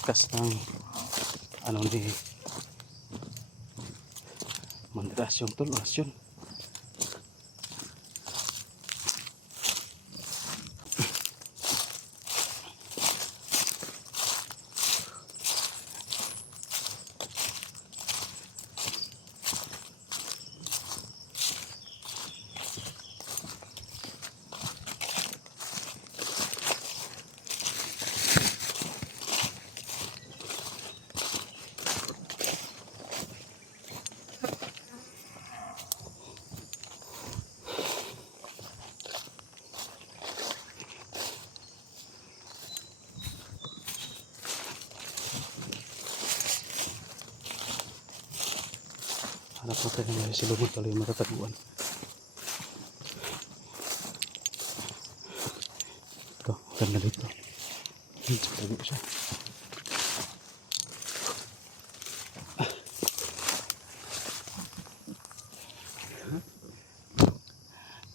lakas ng ano ni Mandrasyong tol, orasyon. Hanap natin yung may silungan talo yung matataguan. Ito, ganda dito. Tago siya.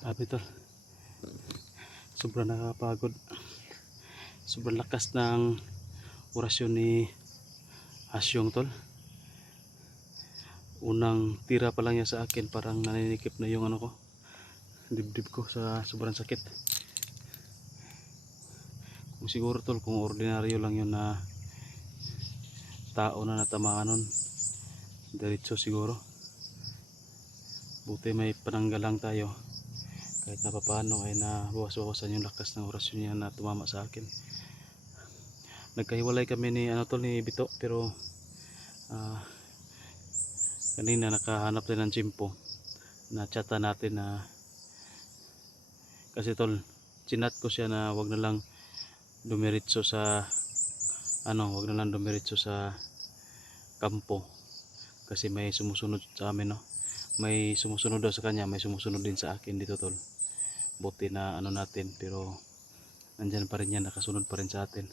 Sabi tol, sobrang nakakapagod. Sobrang lakas ng orasyon ni Asyong tol. Unang tira pa lang niya sa akin, parang naninikip na yung ano ko, dibdib ko sa sobrang sakit. Kung siguro tol, kung ordinaryo lang yun na tao na natamaan nun, diretso siguro. Buti may pananggalang tayo, kahit na papaano ay nabawas-bawasan yung lakas ng orasyon niya na tumama sa akin. Nagkahiwalay kami ni tol, ni Bito, pero kanina nakahanap din ng tsimpo na chata natin na kasi tol, chinat ko siya na wag na lang dumiretso sa wag na lang dumiretso sa kampo kasi may sumusunod sa amin, no? May sumusunod daw sa kanya, may sumusunod din sa akin dito tol. Buti na natin, pero nandyan pa rin yan, nakasunod pa rin sa atin.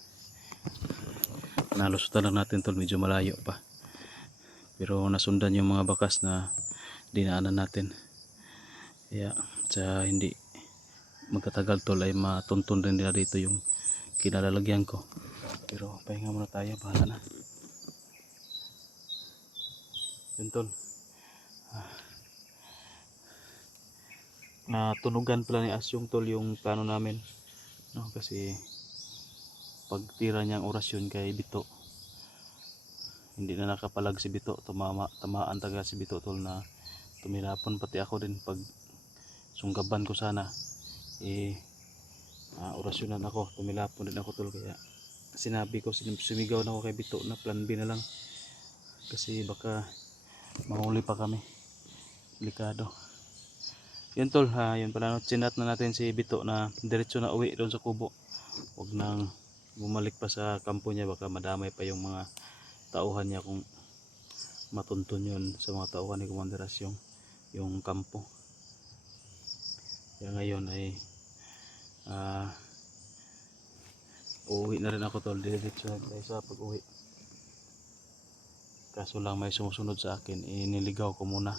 Nalusutan lang natin tol, medyo malayo pa, pero nasundan yung mga bakas na dinaanan natin. Kaya sa hindi magkatagal tol ay matuntun rin nila dito yung kinalalagyan ko. Pero pahinga muna tayo, bahala na. Yun tol, natunugan pala ni Asyong tol yung plano namin, no? Kasi pagtira niyang orasyon kay Bito, hindi na nakapalag si Bito, tamaan taga si Bito tol, na tumilapon pati ako din. Pag sunggaban ko sana orasyonan ako, tumilapon din ako tol. Kaya sinabi ko, sumigaw na ako kay Bito na plan B na lang, kasi baka mahuli pa kami, delikado. Yun tol, yun pala, no? Chinat na natin si Bito na diretso na uwi doon sa kubo, huwag nang bumalik pa sa kampo niya, baka madamay pa yung mga tauhan niya kung matuntun yun sa mga tauhan ni Commander Asyong yung kampo. Kaya ngayon ay uuwi na rin ako tol, diretso na tayo sa pag uwi. Kaso lang may sumusunod sa akin, iniligaw ko muna.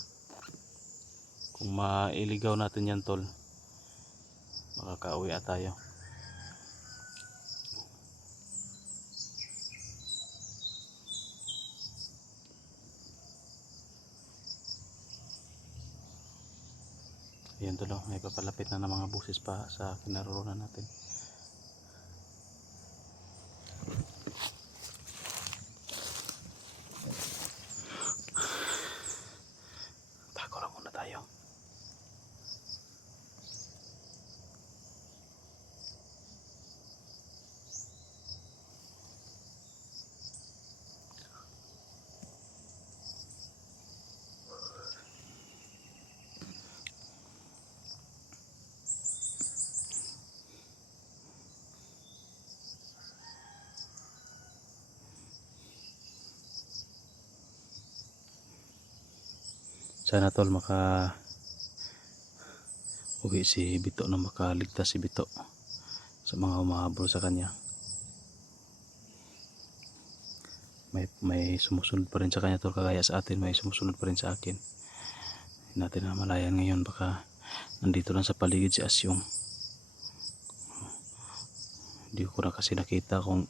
Kung mailigaw natin yan tol, makakauwi tayo. Ayan tol, may papalapit na ng mga busis pa sa kinaroroonan natin. Tago lang muna tayo. Sana tol maka uwi si Bito, na makaligtas si Bito sa mga humahabol sa kanya. May sumusunod pa rin sa kanya tol, kagaya sa atin, may sumusunod pa rin sa akin. Hindi natin namalayan ngayon, baka nandito lang sa paligid si Asyong. Hindi ko na kasi nakita kung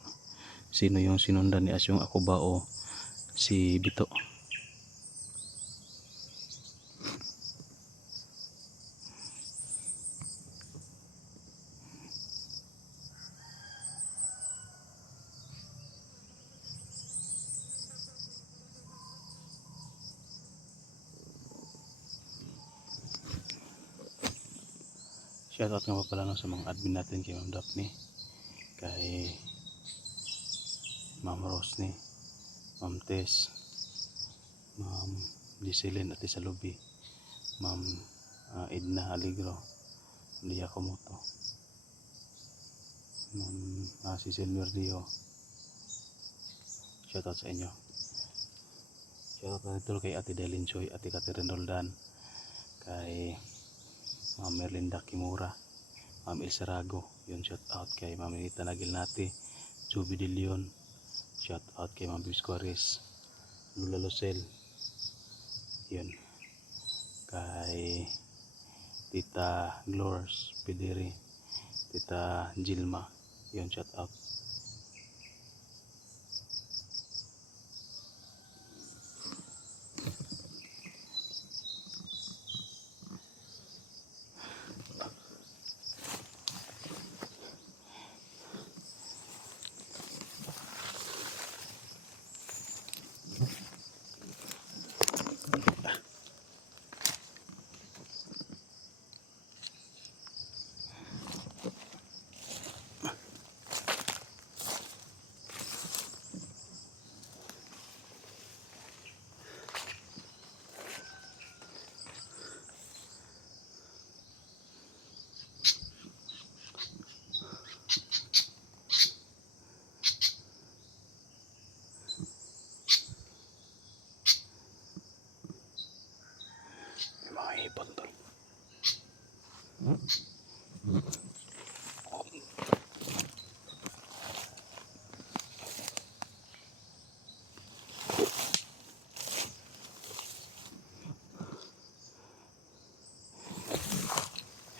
sino yung sinundan ni Asyong, ako ba o si Bito. Shoutout nga pa pala no, sa mga admin natin, kay Ma'am Daphne, kay Ma'am Rosny, Ma'am Tess, Ma'am Giselin at Isalubi, Ma'am Edna Aligro, Lia Komoto, Ma'am Cecil Merdio. Shoutout sa inyo. Shoutout na ito kay Ate Delin Choi, Ate Catherine Roldan, kay Ma'am Merlinda Kimura, Ma'am Elsarago, yun, shoutout kay Ma'am Anita Nagilnati, Joby De Leon, shoutout kay Ma'am Biscuaris, Lula Lucel, yun, kay Tita Glors Pederi, Tita Gilma, yun, shoutout. Mga ibon doon.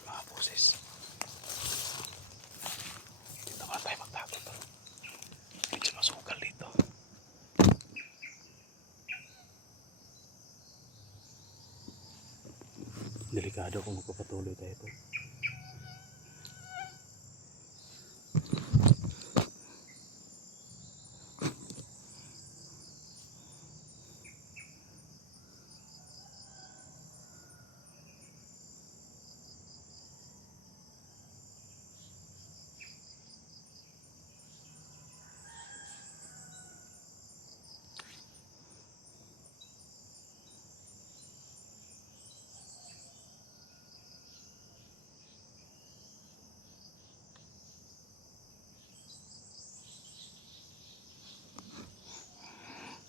Mga pusis. Dito ba tayo magtago doon? Medyo masukal dito. Delikado kung magpapatuloy tayo ito.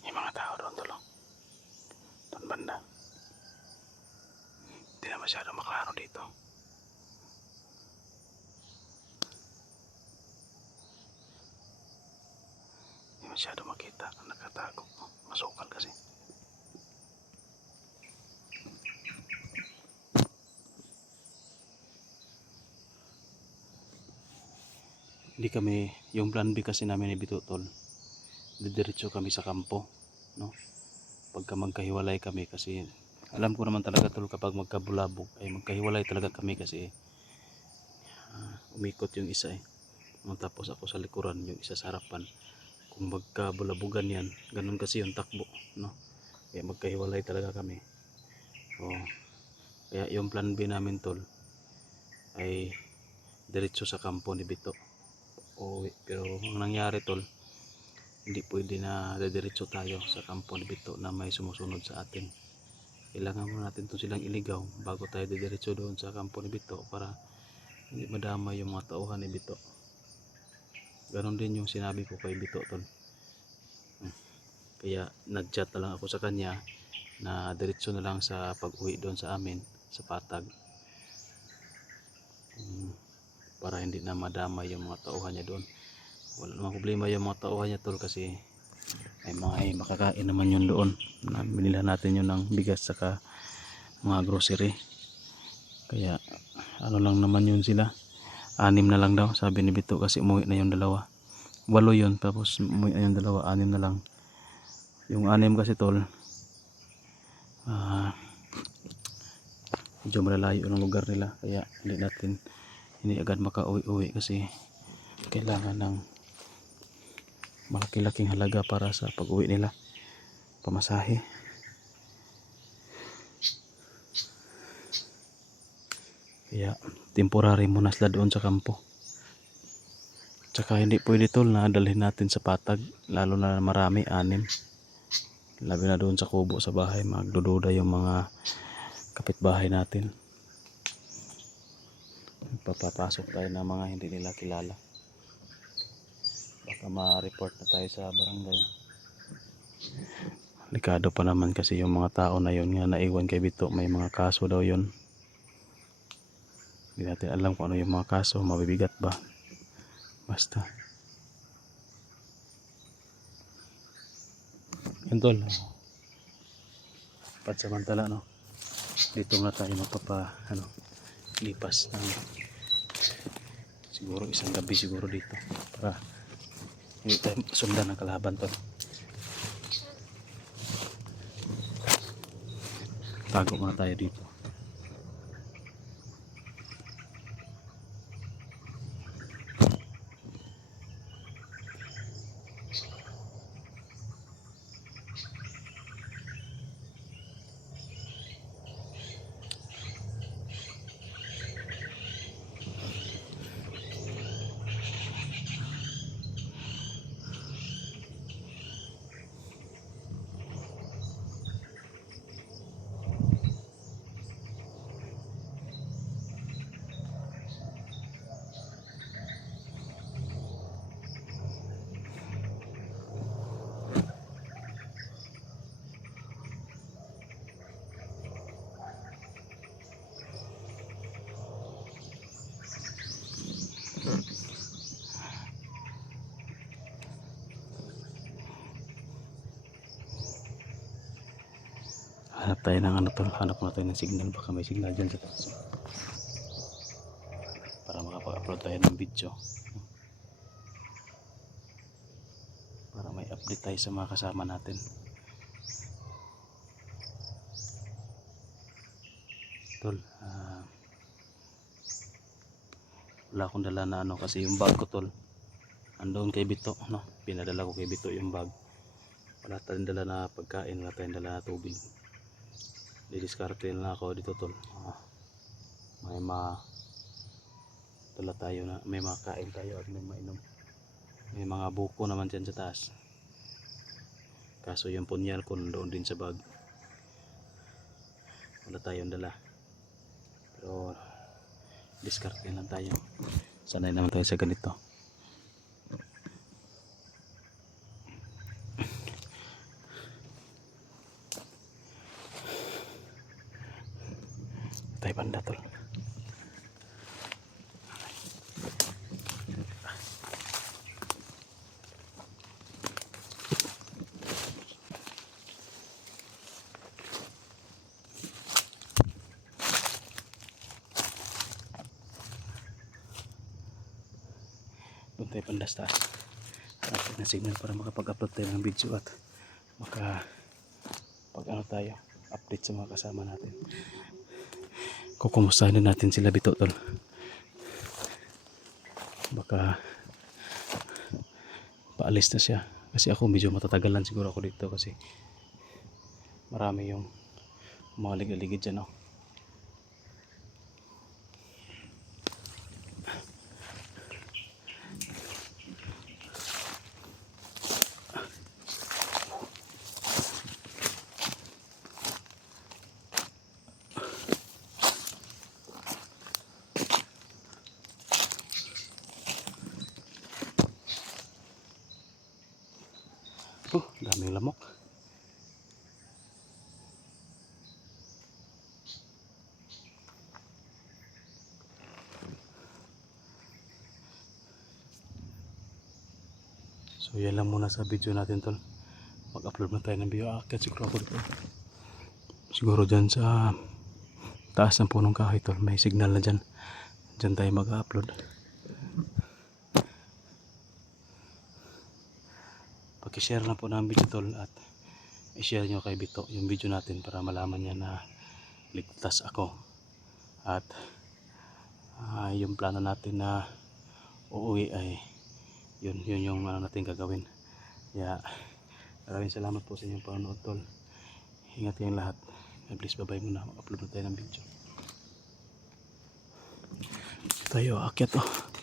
Yung mga tao doon tulong. Doon banda. Hindi na masyado maklaro dito. Hindi masyado makita. Nakatago. Masukal kasi. Hindi kami, yung plan B kasi namin ni Bito tol, didiretso kami sa kampo, no? Pagka magkahiwalay kami, kasi alam ko naman talaga tol, kapag magkabulabog ay magkahiwalay talaga kami kasi umikot yung isa tapos ako sa likuran, yung isa sa harapan. Kung magkabulabugan yan, ganun kasi yung takbo, no? Kaya magkahiwalay talaga kami. Kaya yung plan B namin tol ay diretso sa kampo ni Bito. Pero ang nangyari tol, hindi pwede na diretso tayo sa kampo ni Bito na may sumusunod sa atin. Kailangan mo natin to silang iligaw bago tayo diretso doon sa kampo ni Bito para hindi madama yung mga tauhan ni Bito. Ganon din yung sinabi ko kay Bito tol. Kaya nag-chat na lang ako sa kanya na diretso na lang sa pag-uwi doon sa amin sa Patag, para hindi na madama yung mga tauhan niya doon. Wala namang problema yung mga tauhan niya tol, kasi may mga makakain naman yun doon. Binila natin yun ng bigas saka mga grocery. Kaya ano lang naman yun sila, 6 na lang daw sabi ni Bito, kasi umuwi na yung dalawa. walo yun, tapos yung dalawa, 6 na lang. Yung 6 kasi tol, medyo malalayo ng lugar nila, kaya hindi agad makauwi-uwi kasi kailangan ng malaki-laking halaga para sa pag-uwi nila, pamasahe. Kaya temporary muna sila doon sa kampo. Tsaka hindi pwede tol na dalhin natin sa patag, lalo na marami, 6. Labi na doon sa kubo sa bahay, magdududa yung mga kapitbahay natin. Papapasok tayo ng mga hindi nila kilala, baka ma-report na tayo sa barangay. Delikado pa naman kasi yung mga tao na yun nga naiwan kay Bito, may mga kaso daw yun. Hindi natin alam kung ano yung mga kaso, mabibigat ba, basta yun tol. Pansamantala no, dito na tayo lipas ng siguro isang gabi siguro dito, para hindi tayo sundan ng kalaban tol. Tago muna tayo dito. Hanap tayo ng tol, hanap na tayo ng signal, baka may signal dyan sa taas para makapag-upload tayo ng video, para may update tayo sa mga kasama natin tol. Wala akong dala na kasi yung bag ko tol andoon kay Bito no, pinadala ko kay Bito yung bag. Wala tayong dala na pagkain, wala tayong dala na tubig. Didiskarte na ako dito tol. May dala tayo na, may makain tayo at may mainom. May mga buko naman dyan sa taas, kaso yung punyal ko doon din sa bag. Wala tayong dala, pero diskarte lang tayo, sanay naman tayo sa ganito. Tayo banda tol. Doon tayo pandas taas. Hanapin na signal para makapag-upload tayo ng video at tayo update sa mga kasama natin. Kukumustahin na natin sila Bito tol. Baka paalis na siya, kasi ako medyo matatagalan siguro ako dito kasi marami yung mga ligid-ligid dyan oh. Daming lamok. So yan lang muna sa video natin tol. Mag-upload na tayo ng video. Akit siguro ako dito. Siguro dyan sa taas ng punong kahoy tol, may signal na dyan. Dyan tayo mag-upload. pakishare lang po ng video tol, at i-share nyo kay Bito yung video natin para malaman niya na ligtas ako. At yung plano natin na uuwi ay yun yung ano natin gagawin. Kaya maraming salamat po sa inyong panonood tol. Ingat kayong lahat. Please bye bye muna. Upload na tayo ng video. Tayo akyat oh.